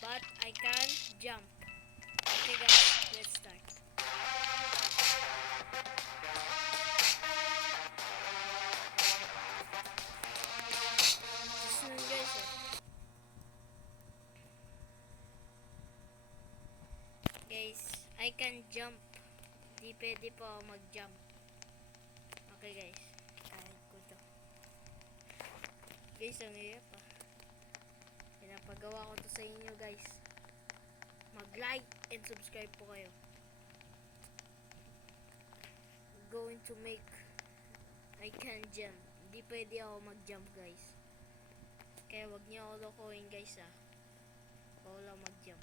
but I can jump. Okay guys, let's start. Susunod guys Guys, I can jump. Di pwede pa ako mag-jump. Okay guys, kahit ko to. Guys, ang hirap ah. Pinapagawa ko to sa inyo guys. Mag-like and subscribe po kayo. I'm going to make I can jump. Hindi pwede ako mag-jump guys. Kaya wag niyo ako lokohin guys ah. Ako lang mag-jump.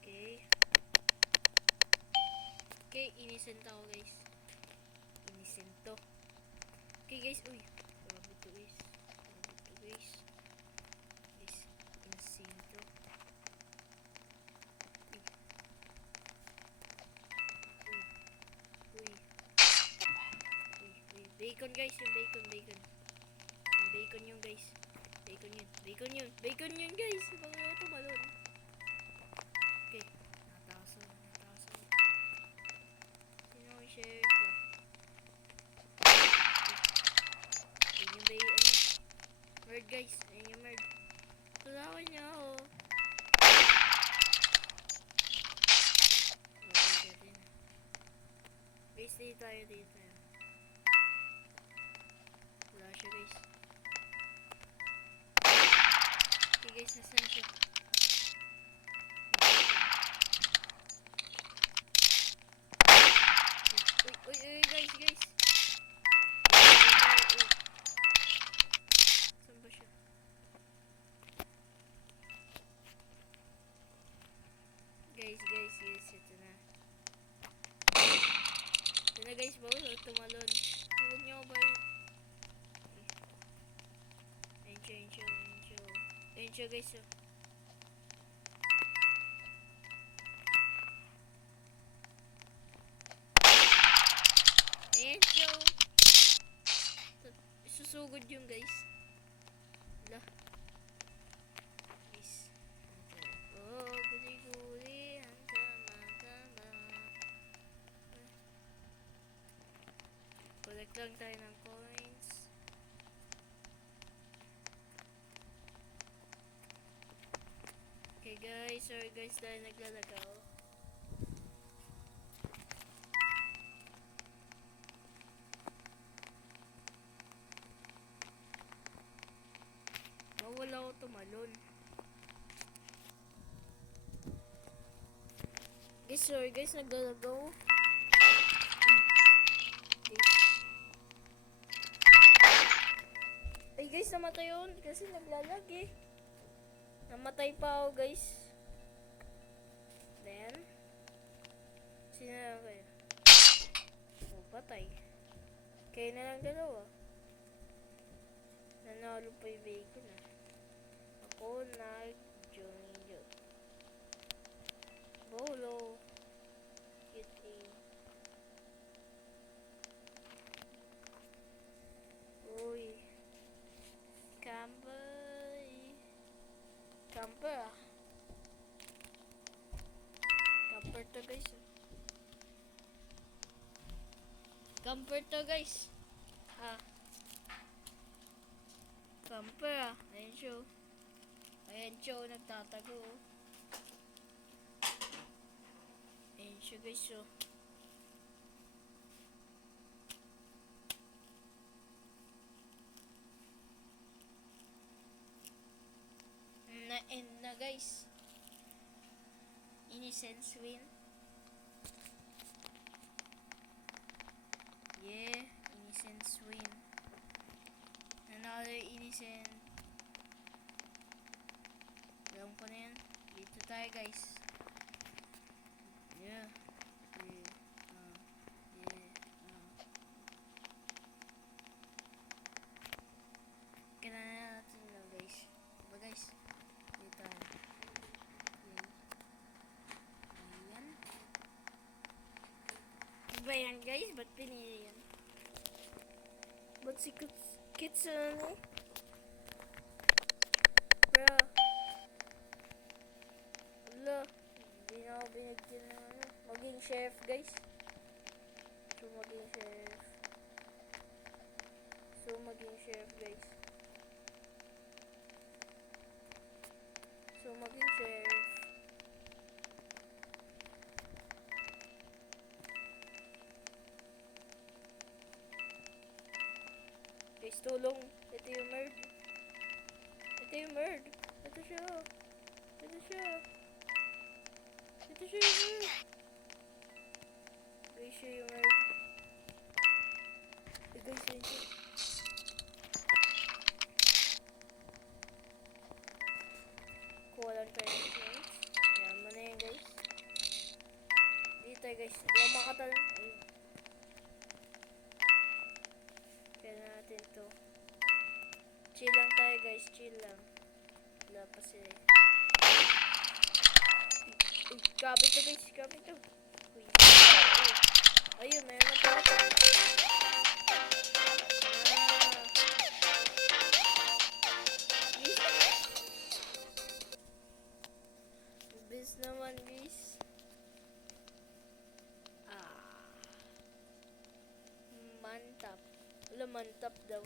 Okay. Okay, innocent ako guys. Innocent to. Okay guys, uy. Grabe to guys. Grabe to guys. Guys, insane to. Uy. Uy. Bacon guys, yung bacon. Yung bacon yung guys. Bacon yun guys. Mga tumalon. Okay. Natasan. Sino ko share ko? Ayun yung merd guys. Ayun yung merd. Tulawan niya ako. Guys, dito tayo. Wala siya guys. Okay guys, nasan siya? Uy guys. Saan ba siya? Guys, ito na. Ito na guys, bawal o tumalon. Huwag niyo ako ba yun? Ayun siya guys oh. Ayan siya oh. Susugod yung guys. Lah. Guys. Oh, guli-guli. Ang tama. Collect lang tayo ng coins. Okay guys, sorry guys dahil naglalagaw. Wala ako tumalon. Guys, sorry guys, naglalagaw. Ay guys, namatay yun kasi naglalag eh. Namatay pa ako guys. Then, sino na kayo? Oh, patay. Kayo na lang dalawa. Nanalo pa yung bacon ah. Ako nag-join yun. Bolo. Cute eh. Uy. Camper ah. Camper to guys. Camper to guys. Ah. Camper ah. Ayan siya nagtatago. Ayan siya guys oh. Na-end na guys. Innocence win. Yeah, innocence win. Another innocent. Alam ko na yan. Dito tayo guys. Yeah. Kailangan natin lang guys. Diba guys? Dito. Ayan. Diba yan guys? Ba't pinili yan? Ba't si Kitsune? Bro. Wala. Hindi na ako binigyan ng ano. Maging chef, guys. So, maging chef. Guys. So, maging chef. Guys, tulong. Ito yung merd. Ito yung merd. Ito siya. Ito siya. Ito siya yung merd. Guys, siya yung merd. Guys, yun siya. Kuha lang tayo ng points. Ayan mo na yun, guys. Dito guys. Hindi ako makatal. Ayun. Kaya natin to. Chill lang tayo guys. Chill lang. Wala pa sila. Uy, grabe to guys. Grabe to. Uy. Ayun, mayroon na pala to. Bis naman guys. Mantap. Wala, mantap daw.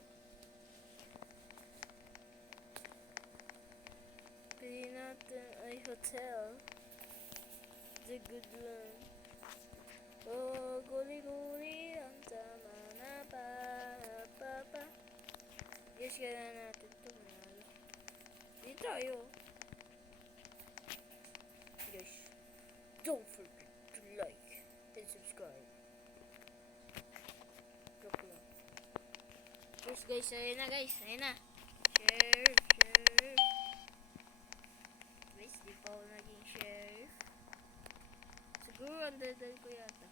Pili natin ay hotel. The good one. Oh, guli-guli ang tama na pa. Guys, kaya natin ito. Dito tayo. Guys, don't forget to like and subscribe. Yes guys, ayun na guys, ayun na. Share. Guys, di pa ako naging share. Siguro andadal ko yata.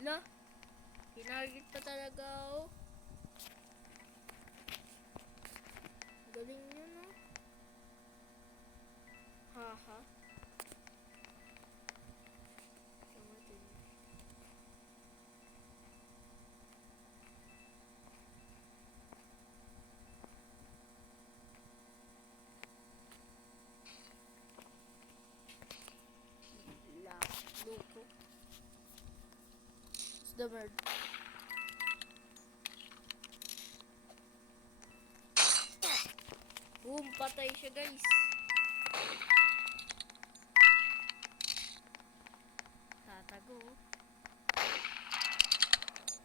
La, tinarget pa talaga ako. Galing nyo, no? Haha. Kamatin. La, loko. The bird. Boom, patay siya guys. Tatago.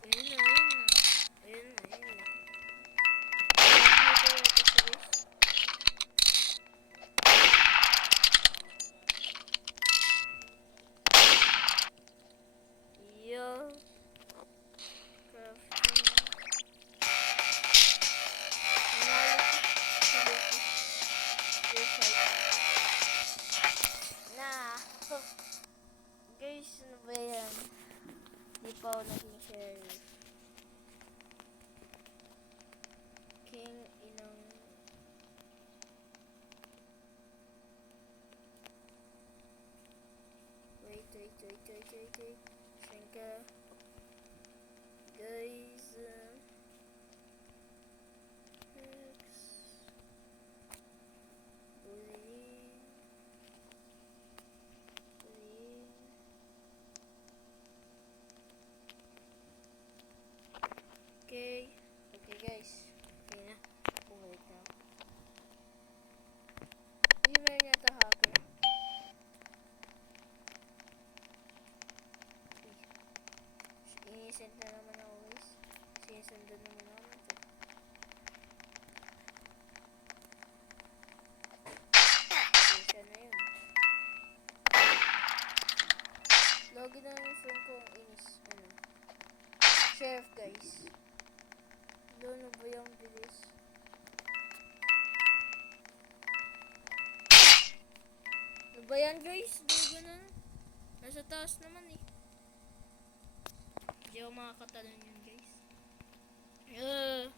Ayun na. Yo. Guys, ano ba yan? Di pa ako naging sheriff. King inang... Wait. Shinka. Guys, Okay guys. Okay na. Bumalik na ako. Email niya ito hacker. Inisend na naman ako guys. Sinisendan naman ako nito. Siya na yun. Login na yung phone ko ang inis. Sheriff guys. Ano ba yung bilis? ba yan guys? Di ganun. Nasa taas naman eh. Di ako makakatalon yun guys. Ayun.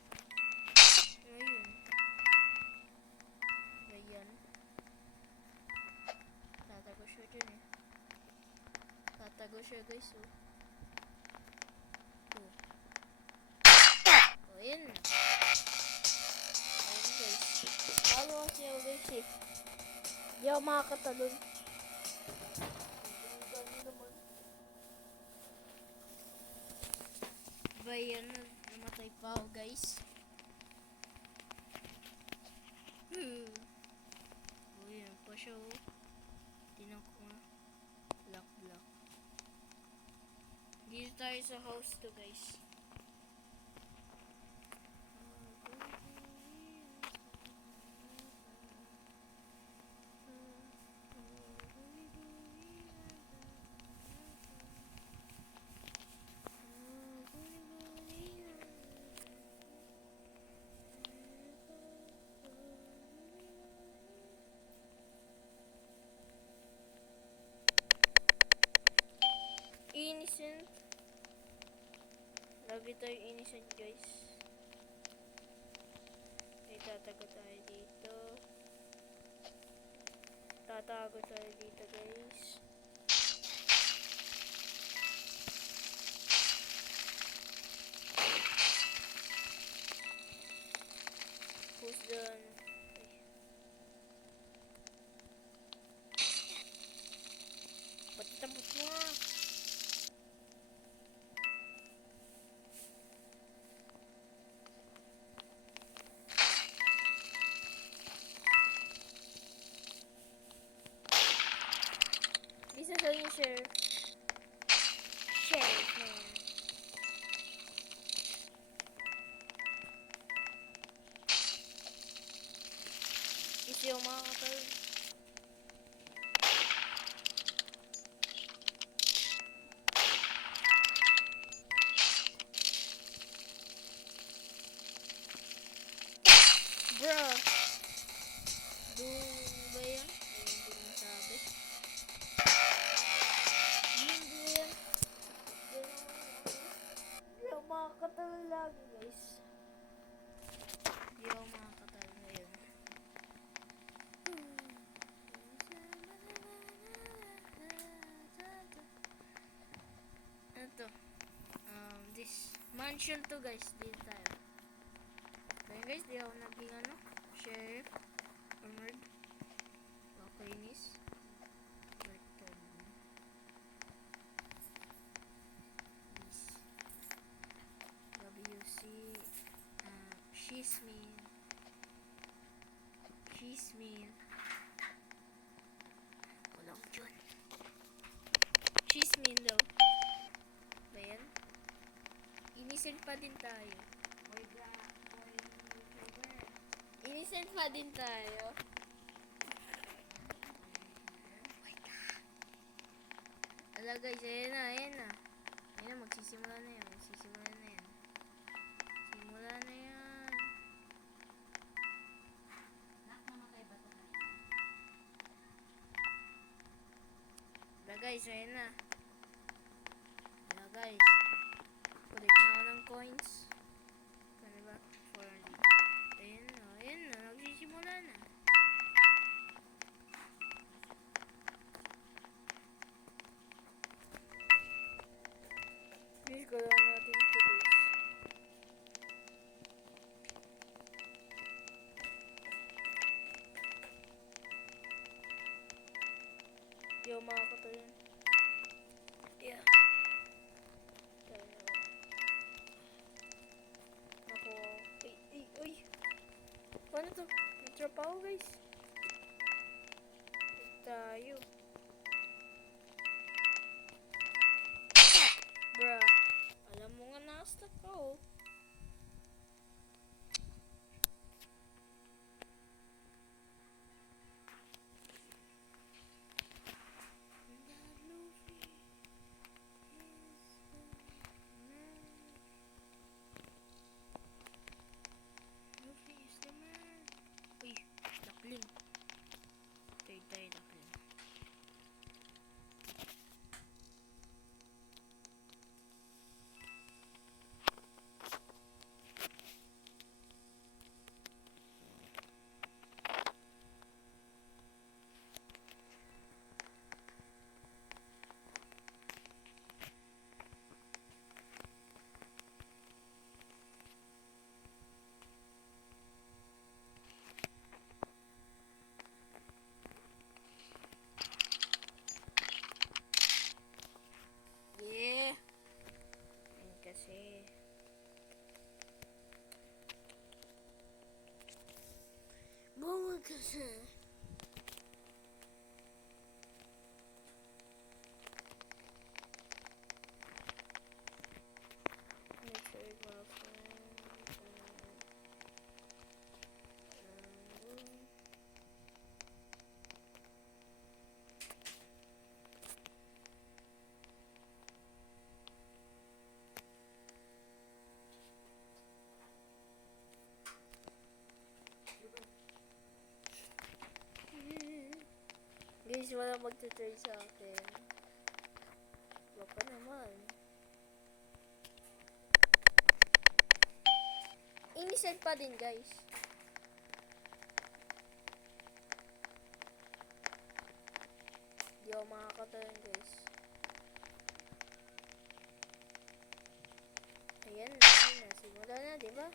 Ganyan. Tatago siya dyan eh. Tatago siya guys oh. Oh. Oh, ayun. Ayun guys. Paano kasi ako guys eh. Di ako makakatalon. Ganun naman. Ba yan? Namatay pa ako guys. Oh, yan pa siya oh. Tinan ko nga. Black. Dito tayo sa house to guys. Innocent. Love tayo innocent guys. May tatago tayo dito. Tatago tayo dito guys. Who's done? Ba't tapos mo nga? Isa sa yung sheriff. Sheriff na yun. Isa yung makakatal. Bruh. Doon ba yan? Ayun, hindi ko masabi. Hindi ako makakatal lagi guys. Hindi ako makakatal ngayon. Ano to? This mansion to guys. Dito tayo. Then guys, di ako naging ano? Sheriff. Armored. Okaynis. Chismin. Wala ko dyan. Chismin daw. Ba yan? Innocent pa din tayo. Innocent pa din tayo. Ala guys, ayan na. Ayan na, magsisimula na yan. Simula na yan. Ala guys, ayan na. Ala guys. Kulit na ako ng coins. Kano ba? 400. Ayan na. Nagsisimula na. Please ko lang natin ito guys. Yo, makakato yun. Yeah. Ako. Uy. Paano to? Natrapa ako guys. Tayo. Bruh. Alam mo nga nakastuck ako. Uy, dakling. Tayo, dakling. Trade my friend. Guys, wala magta-trade sa akin. Baka naman. Innocent pa din, guys. Di ako makakatalan, guys. Ayan na, simula na, diba?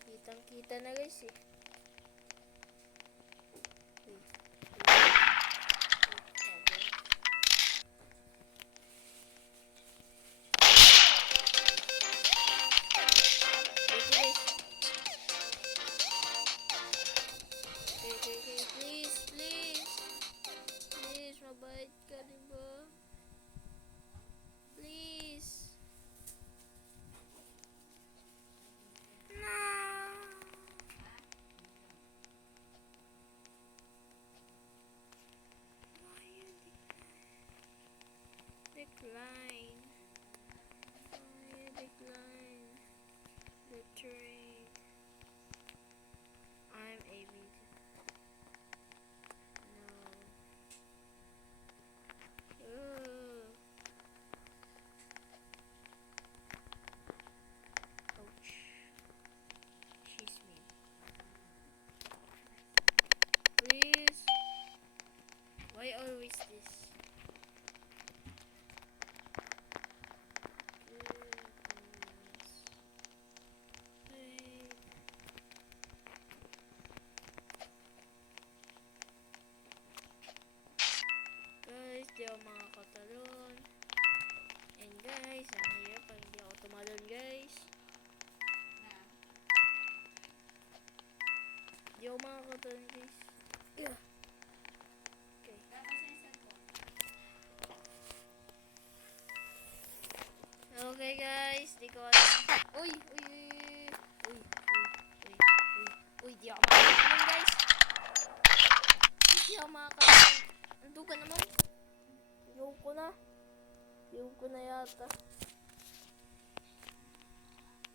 Kitang-kita na, guys, eh. Please, mabait ka, diba? Please. No. Why you decline? Why you decline the trade? I'm able to. No. Ouch. She's me. Please. Why always this? Goodness. Wait. Guys, di ako makakatalon. And guys, ang hirap pag hindi ako tumalon, guys. Di ako makakatalon, guys. Okay. Okay, guys. Di ko alam. Uy! Di ako makakatalon, guys. Di ako makakatalon. Ando ka naman. Yung ko na yata.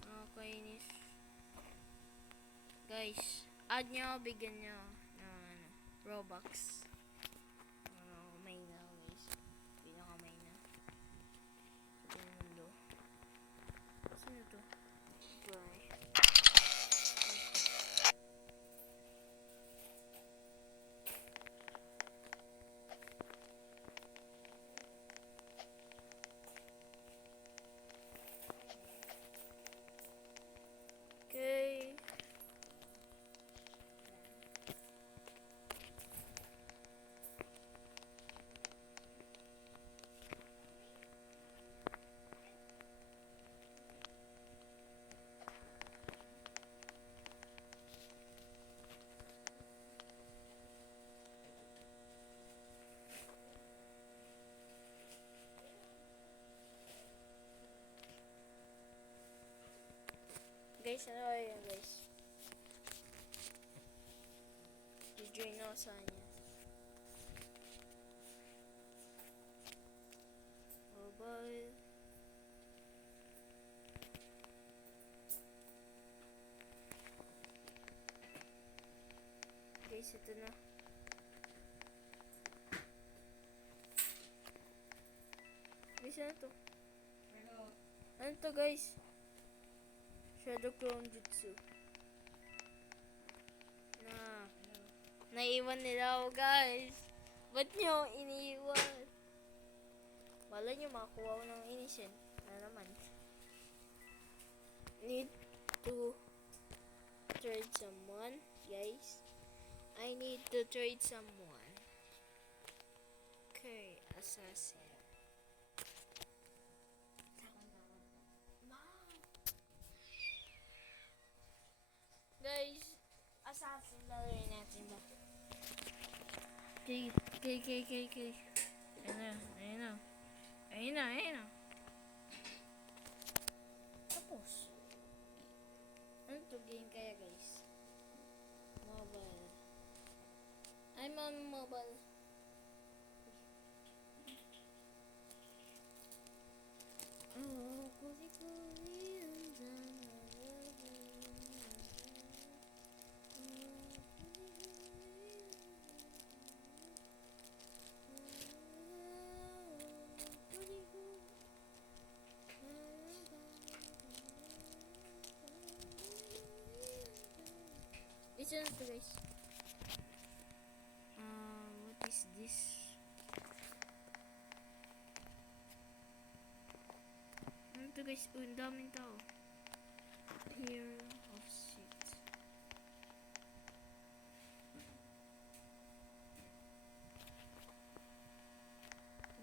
Nakakainis. Guys, add nyo, bigyan nyo ng Robux. Kamay na, guys. Pinakamay na. Sabi ng mundo. Sino to? Bye. Okay. Guys, ano ba yun, guys? Join ako sa kanya. Mobile. Guys, ito na. Guys, ano to? Ano to, guys? Shadow Clone Jutsu. Naiwan nila ako, guys. Ba't nyo iniiwan? Wala nyo makakuha ko ng innocent. Na naman. Need to trade someone, guys. I need to trade someone. Okay, assassin. Guys, assassin na rin natin ba? Okay, okay, okay, okay, okay. Ayun na. Ayun na, ayun na. Tapos. Ano to game kaya guys? Mobile. I'm on mobile. Oh, kuli-kuli listen to guys. What is this? Ano to guys? Oh, ang daming tao. Pair of seats.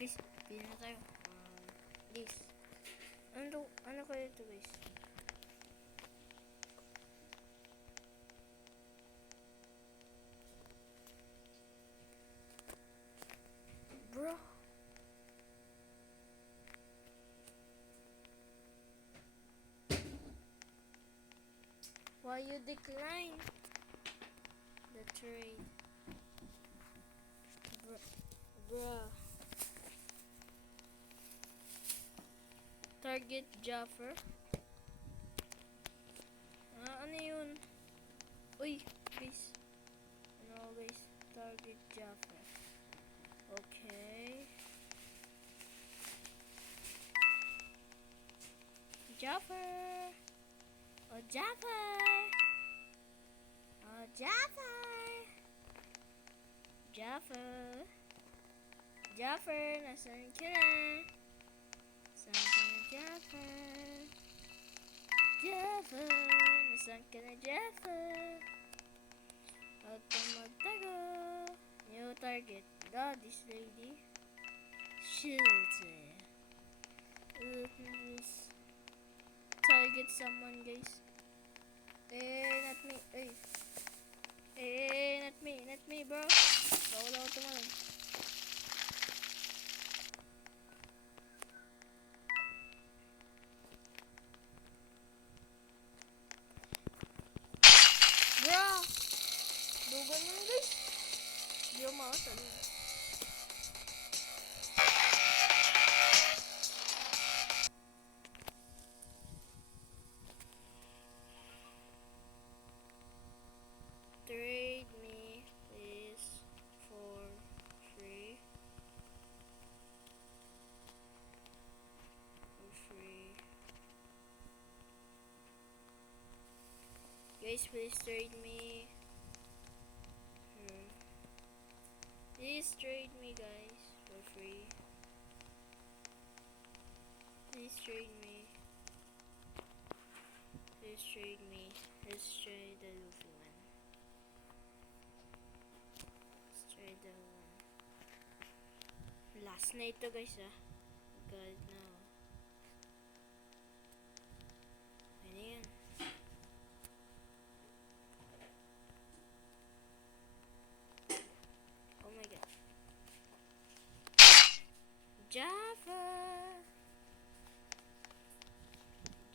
Guys, pili na tayo. This. Ano kaya to guys? Bro. Why you decline the trade? Bruh. Target Jaffer. Ano yun? Uy, guys. Ano guys? Target Jaffer. Okay. Jaffer. Oh, Jaffer. Oh, Jaffer. Jaffer. Jaffer, nasaan ka na? Nasaan ka na, Jaffer? Jaffer, nasaan ka na, Jaffer? Huwag kang magtago. New target. God, this lady. Shielded. Let's target someone, guys. Not me. Not me, bro. Wala ko tumalon. Bro! Dugan yun, guys. Di ako makasal. Trade me, please, for free. For free. Guys, please trade me. Please trade me, guys, for free. Please trade me. Please trade me. Let's trade the Luffy one. Let's trade the one. Last na ito, guys, ah. God, no. Ano yan? Oh my god. Jaffa!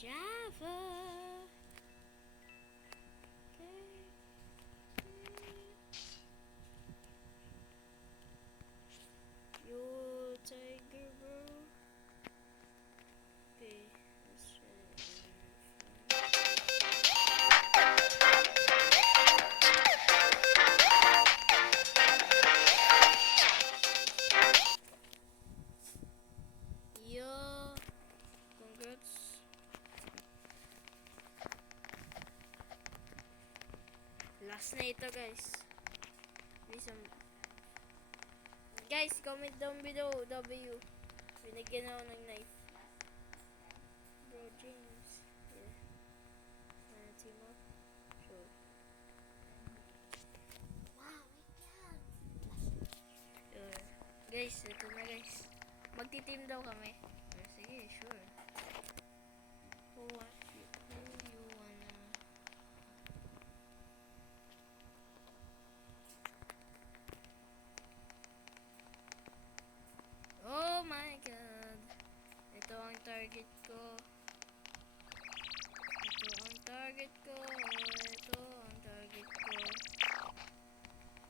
Jaffa! Yo, tiger, bro. Okay, let's try it. Yo, congrats. Last na ito, guys. Guys, comment down below W. Binigyan ako ng knife. Bro, James. Yeah. Team up. Sure. Wow, guys, ito na guys. Magti-team daw kami. Sige, sure. Who you wanna... target ko. Ito ang target ko.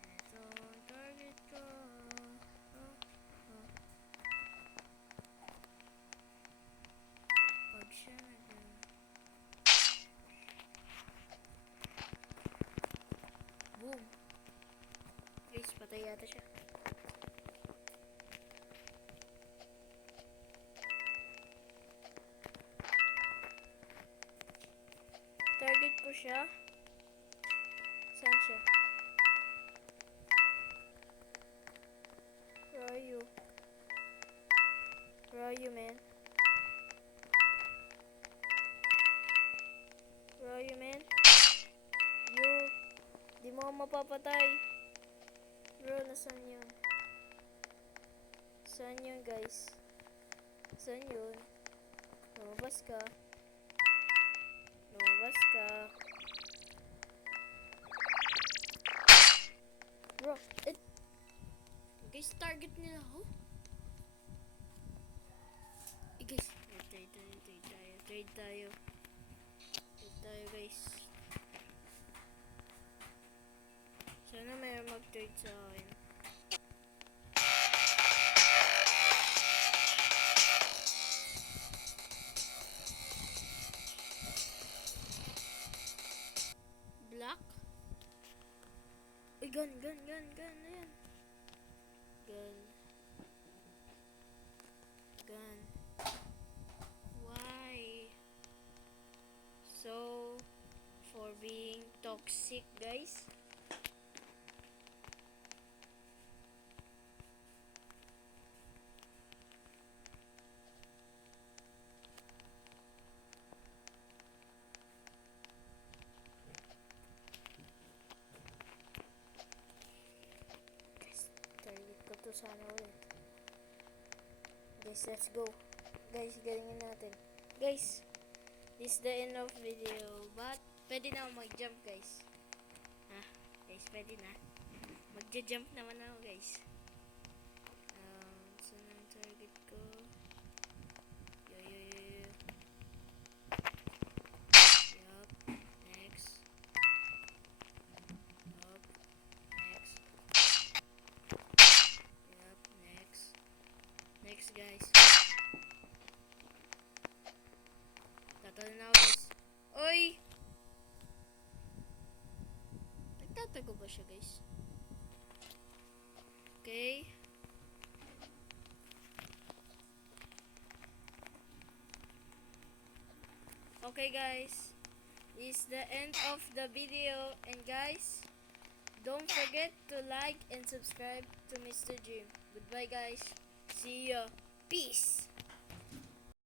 Ito ang target ko. Oh, oh. Pag siya boom. Guys, patay yata siya. Target ko siya. Saan siya? Where are you? Where are you, man? Where are you, man? You. Di mo ako mapapatay. Bro, nasaan yun? Saan yun, guys? Saan yun? Lumabas ka. Lumabas ka. Bro, guys, target nila ako. Guys, trade tayo, guys. Sana mayroon mag-trade sa akin. Black? Uy, gun. Ayan. Gun. Why? So, for being toxic, guys. Target ko to sana ulit. Guys, let's go. Guys, galingin natin. Guys, this is the end of video. But, pwede na ako mag-jump, guys. Guys, pwede na. Magja-jump naman ako, guys. Saan ang target ko? Yo. Yup. Next. Yup. Next. Yup. Next, guys. Tatalo na ako, guys. Oy! Nagtatago ba siya, guys? Okay. Okay, guys. This is the end of the video. And guys, don't forget to like and subscribe to Mr. Dream. Goodbye, guys. See ya. Peace.